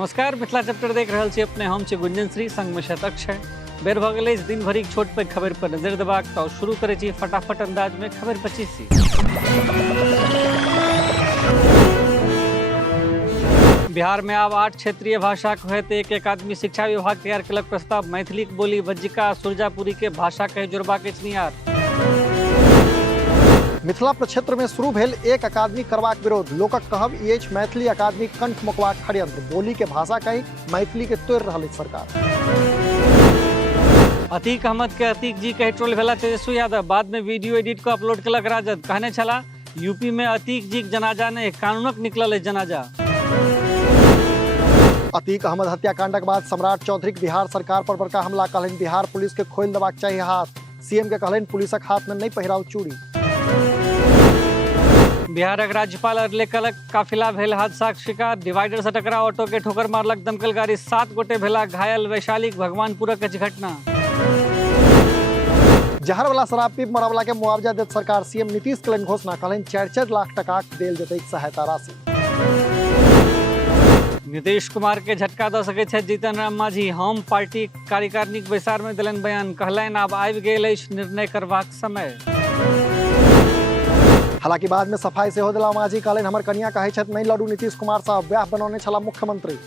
नमस्कार, मिथिला चैप्टर देख रहल छी अपने हम छी गुंजन श्री संग में अक्षय। बेर भ गेलै दिन भरी छोट पैघ खबर पर नजर देबाक तो शुरू करे छी फटाफट अंदाज में खबर 25। बिहार में आब 8 क्षेत्रीय भाषा होत। एक अकादमी शिक्षा विभाग तैयार कलक प्रस्ताव। मैथिली बोली वज्जिका सुरजापुरी के भाषा कहे जोड़बाक अछि नियार। मिथिला प्रक्षेत्र में शुरू भेल एक अकादमी करबाक विरोध। लोकक कहब ई अछि मैथिली अकादमी कंठ मुकबाक षड्यंत्र। बोली के भाषा कही मैथिली के तोड़ रहल अछि सरकार। अतीक अहमद के अतीक जी कहे ट्रोल भेला तेजस्वी यादव। बाद में वीडियो एडिट को अपलोड कलक राजद। कहने छला यूपी में अतीक जी जनाजा ने कानूनक निकलल अछि जनाजा। अतीक अहमद हत्याकांडक बाद सम्राट चौधरी बिहार सरकार पर बड़का हमला। कहलनि बिहार पुलिस के खोलि देबाक चाही हाथ। सीएम के कहलनि पुलिसक हाथ में नहीं पहिराउ चूड़ी। बिहारक राज्यपाल अरले कलक काफिला भेल हादसाक शिकार। डिवाइडर से टकरा ऑटो के ठोकर मारलक दमकल गाड़ी। 7 गोटे भेला घायल। वैशाली भगवानपुरक अछि घटना। जहर वाला शराब पीब मरवला के मुआवजा देत सरकार। सीएम नीतीश कलन घोषणा। कहलनि 4-4 लाख टका देल जेतै सहायता राशि। नीतीश कुमार के झटका द सके छथि जीतन राम मांझी। हम पार्टी कार्यकारिणी के बैसार में देलनि बयान। कहलनि आब आबि गेल अछि निर्णय करबाक समय। हालांकि बाद में सफाई से हो दिला मांझी। कहलनि हमर कनिया कहै छथि नहीं लड़ू नीतीश कुमार साहब। ब्याह बनौने छला मुख्यमंत्री।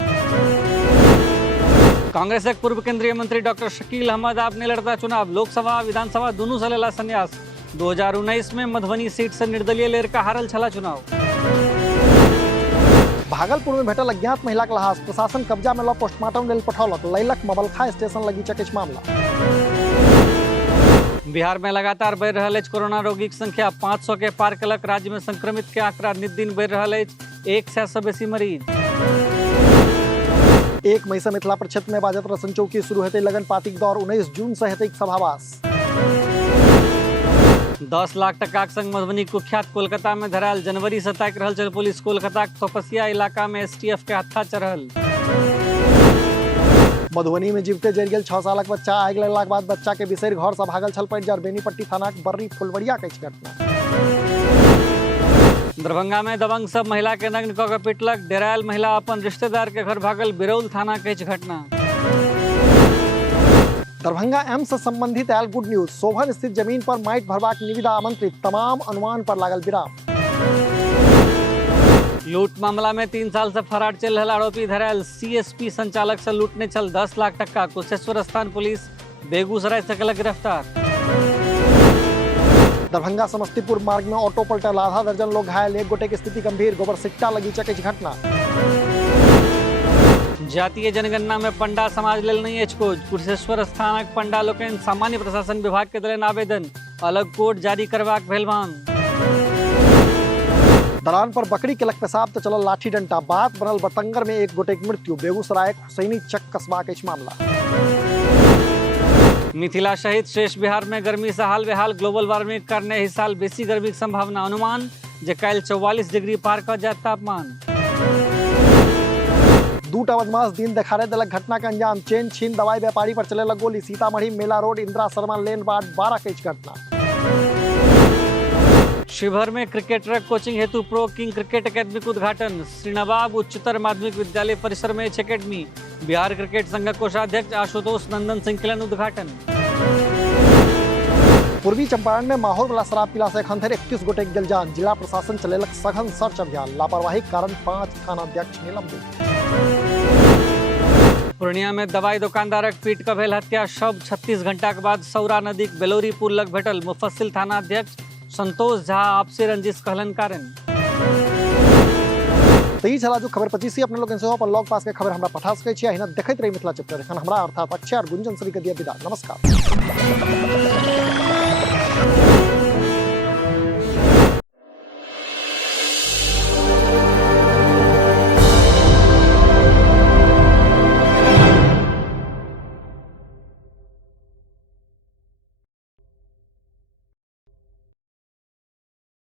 कांग्रेसक पूर्व केंद्रीय मंत्री डॉक्टर शकील अहमद आब नहीं लड़ता चुनाव। लोकसभा विधानसभा दोनों से लेला संन्यास। 2019 में मधुबनी सीट से निर्दलीय लड़का हारल छला चुनाव। भागलपुर में भेटल अज्ञात महिला के लाश। प्रशासन कब्जा में ल पोस्टमार्टम लेल पठौलक। लैलक मबलखा स्टेशन लगी चकित मामला। बिहार में लगातार बढ़ रहा है कोरोना रोगी की संख्या। 500 के पार कलक। राज्य में संक्रमित के आंकड़ा नित-दिन बढ़ रहा है। 100 से बेसी मरीज। 1 मई से मिथिला प्रक्षेत्र में बाजत रसन चौकी शुरू हेतै लगन पातिक दौर। 19 जून से हेतै सभावास। 10 लाख टका के संग मधुबनी कुख्यात कोलकाता में धराल। जनवरी से ताकि रहल छल पुलिस। कोलकाता के तपसिया इलाका में एसटीएफ के हत्था चढ़ल। मधुबनी में जीवते जरि गेल 6 सालक बच्चा। आगि लगलाक बाद बच्चा के बिसरि घर से भागल छल पड़ि बेनीपट्टी थाना के बर्री फुलवरिया के घटना। दरभंगा में दबंग सब महिला के नग्न कऽ के पिटलक। डेरायल महिला अपन रिश्तेदार के घर भागल। बिरौल थाना के घटना। दरभंगा एम्स से संबंधित आयल गुड न्यूज। सोभन स्थित जमीन पर माटि भरबाक निविदा आमंत्रित। तमाम अनुमान पर लागल विराम। लूट मामला में 3 साल से फरार चल रहा आरोपी धरायल। सीएसपी संचालक से लूटने चल 10 लाख टका। कुशेश्वर स्थान पुलिस बेगूसराय से कलक गिरफ्तार। दरभंगा समस्तीपुर मार्ग में ऑटो पलटल। आधा दर्जन लोग घायल। 1 गोटे की स्थिति गंभीर। गोबर सिट्टा लगी चकित घटना। जातीय जनगणना में पंडा समाज लेल नहीं अछि कोड। कुशेश्वर स्थानक पंडा लोकनि सामान्य प्रशासन विभाग के देलनि आवेदन। अलग कोड जारी करबाक भेल मांग। दलान पर बकरी केलक पेशाब तो चलल लाठी डंटा। बात बनल बतंगर में 1 गोटे की मृत्यु। बेगूसराय हुसैनी चक कस्बा के मामला। मिथिला सहित शेष बिहार में गर्मी से हाल बेहाल। ग्लोबल वार्मिंग करने इस साल बेसी गर्मी की संभावना। अनुमान जे काल्हि 44 डिग्री पार कर जाए तापमान। 2टा बदमाश दिन देखारे देलक घटना के अंजाम। चेन छीन दवाई व्यापारी पर चलेलक गोली। सीतामढ़ी मेला रोड इंदिरा शर्मा लेन वार्ड 12 के घटना। शिवहर में क्रिकेटरक कोचिंग हेतु प्रो किंग क्रिकेट एकेडमी का उद्घाटन। श्रीनवाब उच्चतर माध्यमिक विद्यालय परिसर में एकेडमी। बिहार क्रिकेट संघ कोषाध्यक्ष आशुतोष नंदन सिंह केलन उद्घाटन। पूर्वी चंपारण में माहौल वाला शराब पीला से एखन धरि 31 गोटे गेल जान। जिला प्रशासन चलेलक सघन सर्च अभियान। लापरवाही के कारण 5 थानाध्यक्ष निलंबित। पूर्णिया में दवाई दुकानदारक पीट के भेल हत्या। शव 36 घंटा के बाद सौरा नदी के बेलौरी पुल लग भेटल। मुफस्सिल थानाध्यक्ष संतोष झा आपसी रंजिश कहलन कारण। तई छला जो खबर 25 अपने लोग से अपन लॉग पास के खबर हमरा पठा सकै छी। अहिना देखैत रही मिथिला चैप्टर। एखन हमरा अर्थात अक्षय और गुंजन श्री के दिया विदा। नमस्कार।